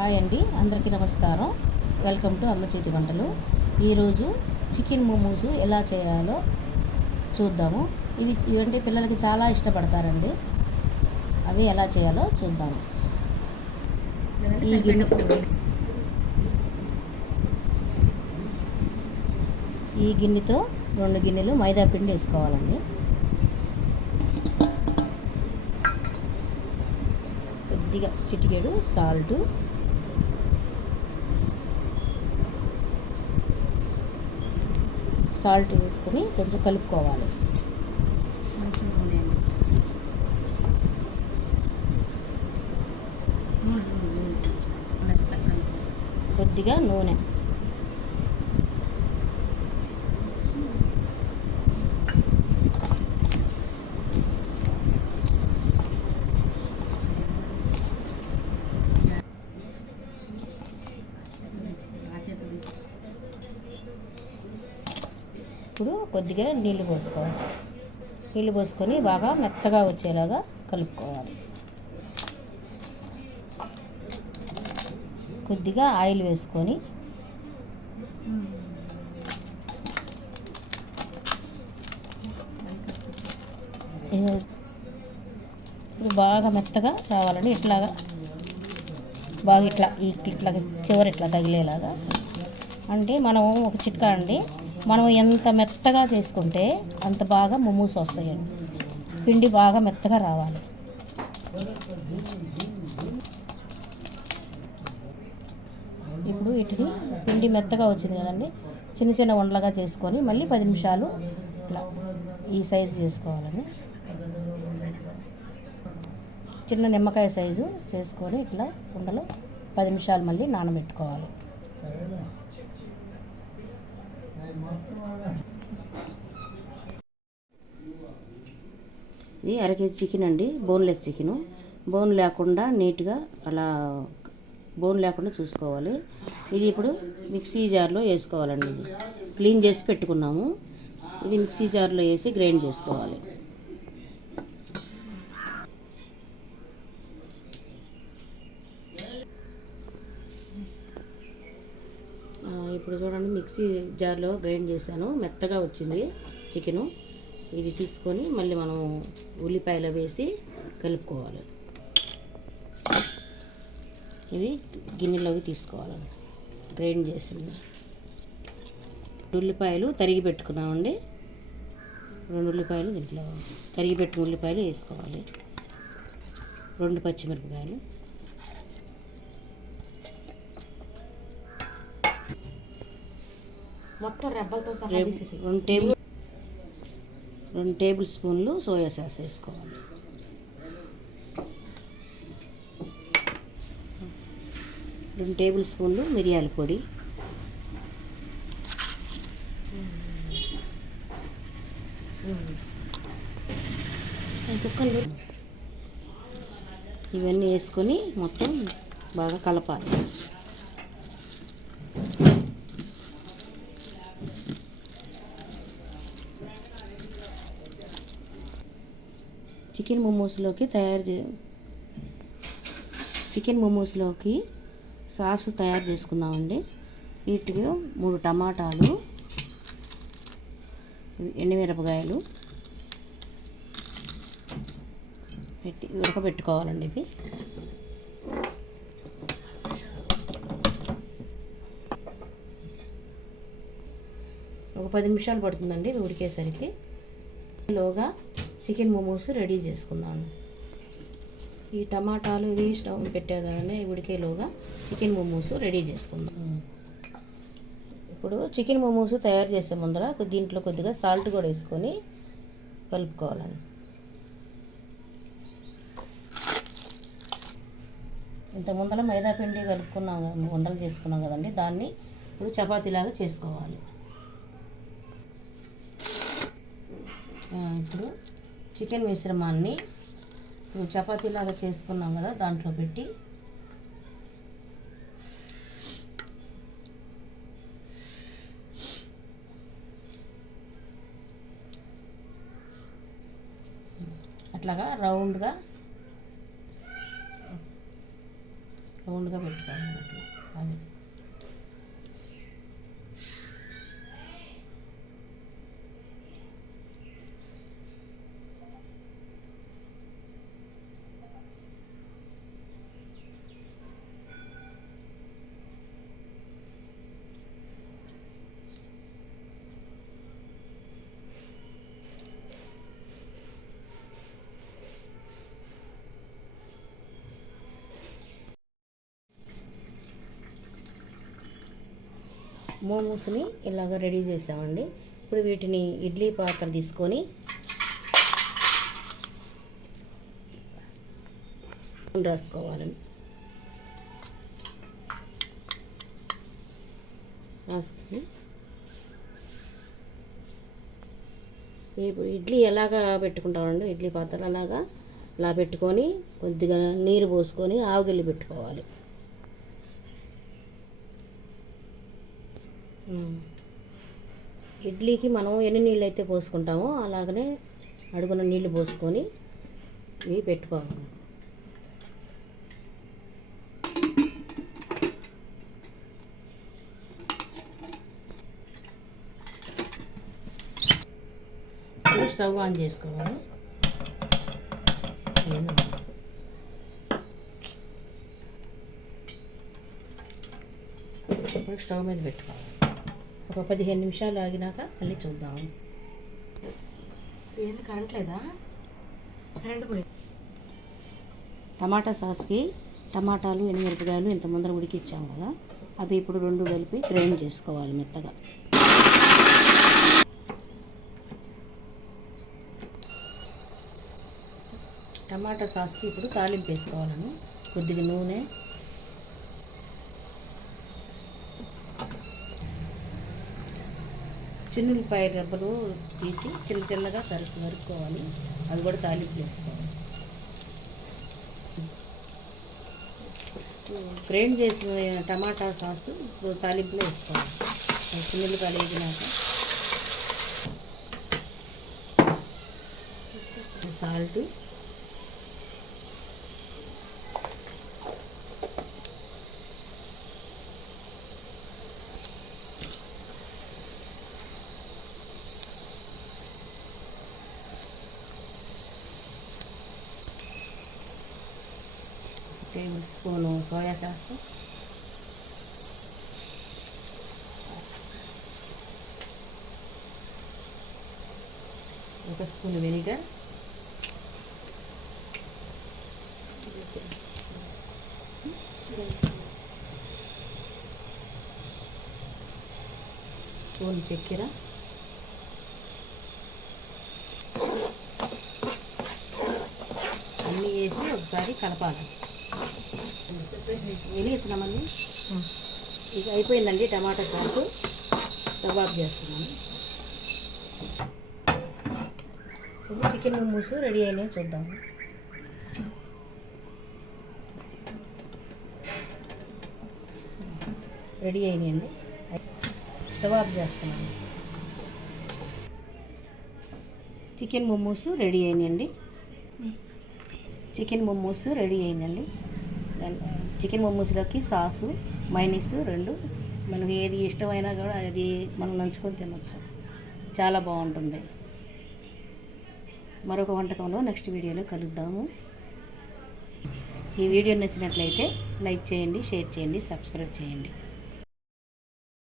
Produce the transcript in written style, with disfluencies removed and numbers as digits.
Hi అండి, అందరికీ నమస్కారం. వెల్కమ్ టు అమ్మ చేతి వంటలు. ఈరోజు చికెన్ మోమోస్ ఎలా చేయాలో చూద్దాము. ఇవంటే పిల్లలకి చాలా ఇష్టపడతారండి. అవి ఎలా చేయాలో చూద్దాము. ఈ గిన్నెతో 2 గిన్నెలు మైదా పిండి వేసుకోవాలండి. కొద్దిగా చిటికెడు సాల్ట్ వేసుకొని కొంచెం కలుపుకోవాలి. కొద్దిగా నూనె, ఇప్పుడు కొద్దిగా నీళ్ళు పోసుకోవాలి. నీళ్ళు పోసుకొని బాగా మెత్తగా వచ్చేలాగా కలుపుకోవాలి. కొద్దిగా ఆయిల్ వేసుకొని ఇప్పుడు బాగా మెత్తగా రావాలండి. ఇట్లాగా బాగా ఇట్లా చివరి ఇట్లా తగిలేలాగా. అంటే మనం ఒక చిట్కా అండి, మనం ఎంత మెత్తగా చేసుకుంటే అంత బాగా మోమోస్ వస్తాయండి. పిండి బాగా మెత్తగా రావాలి. ఇప్పుడు వీటిని పిండి మెత్తగా వచ్చింది కదండి, చిన్న చిన్న ఉండలుగా చేసుకొని మళ్ళీ 10 నిమిషాలు ఇట్లా ఈ సైజు చేసుకోవాలని. చిన్న నిమ్మకాయ సైజు చేసుకొని ఇట్లా ఉండలు 10 నిమిషాలు మళ్ళీ నానబెట్టుకోవాలి. ఇది అరకేజీ చికెన్ అండి, బోన్లెస్ చికెను. బోన్ లేకుండా నీట్గా బోన్ లేకుండా చూసుకోవాలి. ఇది ఇప్పుడు మిక్సీ జార్లో వేసుకోవాలండి. ఇది క్లీన్ చేసి పెట్టుకున్నాము. ఇది మిక్సీ జార్లో వేసి గ్రైండ్ చేసుకోవాలి. ఇప్పుడు చూడండి, మిక్సీ జార్లో గ్రైండ్ చేశాను, మెత్తగా వచ్చింది చికెను. ఇది తీసుకొని మళ్ళీ మనం ఉల్లిపాయలు వేసి కలుపుకోవాలి. ఇవి గిన్నెలోకి తీసుకోవాలి. గ్రైండ్ చేసింది ఉల్లిపాయలు తరిగి పెట్టుకున్నామండి. 2 ఉల్లిపాయలు దీంట్లో తరిగి పెట్టిన ఉల్లిపాయలు వేసుకోవాలి. 2 పచ్చిమిరపకాయలు, మొత్తం రెబ్బలతో సహా 2 టేబుల్ స్పూన్లు సోయా సాస్ వేసుకోవాలి. 2 టేబుల్ స్పూన్లు మిరియాల పొడి, ఇవన్నీ వేసుకొని మొత్తం బాగా కలపాలి. చికెన్ మోమోస్లోకి సాస్ తయారు చేసుకుందామండి. వీటికి 3 టమాటాలు, ఎండుమిరపకాయలు పెట్టి ఉడకబెట్టుకోవాలండి. ఇవి ఒక 10 నిమిషాలు పడుతుందండి ఇవి ఉడికేసరికి. లోగా చికెన్ మోమోస్ రెడీ చేసుకుందాము. ఈ టమాటాలు ఇవి స్టవ్ పెట్టా కదండి, ఉడికేలోగా చికెన్ మోమోస్ రెడీ చేసుకుందాం. ఇప్పుడు చికెన్ మోమోస్ తయారు చేసే ముందర దీంట్లో కొద్దిగా సాల్ట్ కూడా వేసుకొని కలుపుకోవాలండి. ఇంత ముందర మైదా పిండి కలుపుకున్నాం, ఉండలు చేసుకున్నాం కదండి, దాన్ని ఇప్పుడు చపాతీలాగా చేసుకోవాలి. ఇప్పుడు చికెన్ మిశ్రమాన్ని చపాతీలాగా చేసుకున్నాం కదా, దాంట్లో పెట్టి అట్లాగా రౌండ్గా రౌండ్గా పెట్టుకోవాలి అట్లా. అది మోమోస్ని ఇలాగ రెడీ చేసామండి. ఇప్పుడు వీటిని ఇడ్లీ పాత్ర తీసుకొని రాసుకోవాలండి. రాసుకొని ఇప్పుడు ఇడ్లీ ఎలాగా పెట్టుకుంటామండి, ఇడ్లీ పాత్ర అలాగా ఇలా పెట్టుకొని కొద్దిగా నీరు పోసుకొని ఆవగిల్లి పెట్టుకోవాలి. ఇడ్లీకి మనం ఎన్ని నీళ్ళు అయితే పోసుకుంటామో అలాగనే అడుగున నీళ్ళు పోసుకొని ఇవి పెట్టుకోవాలి. స్టవ్ ఆన్ చేసుకోవాలి. ఇప్పుడు స్టవ్ మీద పెట్టుకోవాలి. ఒక 15 నిమిషాలు ఆగినాక మళ్ళీ చూద్దాము. ఏం కరెంట్ లేదా? కరెంట్ పోయి. టమాటా సాస్కి టమాటాలు ఎండుమిరపకాయలు ఇంత ముందర ఉడికిచ్చాము కదా, అవి ఇప్పుడు 2 కలిపి గ్రైండ్ చేసుకోవాలి మెత్తగా. టమాటా సాస్కి ఇప్పుడు తాలింపు వేసుకోవాలను. కొద్దిగా నూనె, చిన్నులపాయ రెబ్బలు తీసి చిన్న చిన్నగా నరుక్కోవాలి. అది కూడా తాలింపు వేసుకోవాలి. గ్రైండ్ చేసిన టమాటా సాసు ఇప్పుడు తాలింపులో వేసుకోవాలి. చిన్నులపాయలు వేగినాక salt, table spoon soya sauce, ఒక స్పూన్ వెనిగర్, స్పూన్ చక్కెర, అన్నీ వేసి ఒకసారి కలపాలి. వెలిగించినామని ఇక అయిపోయిందండి టమాటా సాసు. స్టవ్ ఆఫ్ చేస్తున్నాను. ఇప్పుడు చికెన్ మోమోస్ రెడీ అయినాయి చూద్దాము. రెడీ అయినాయండి. స్టవ్ ఆఫ్ చేస్తున్నాను. చికెన్ మోమోస్ రెడీ అయినాయండి. చికెన్ మోమోస్ రెడీ అయిందండి. చికెన్ మోమోస్లోకి సాసు, మైనీస్ 2 మనకు ఏది ఇష్టమైనా కూడా అది మనం నంచుకొని తినవచ్చు. చాలా బాగుంటుంది. మరొక వంటకంలో నెక్స్ట్ వీడియోలో కలుద్దాము. ఈ వీడియో నచ్చినట్లయితే లైక్ చేయండి, షేర్ చేయండి, సబ్స్క్రైబ్ చేయండి.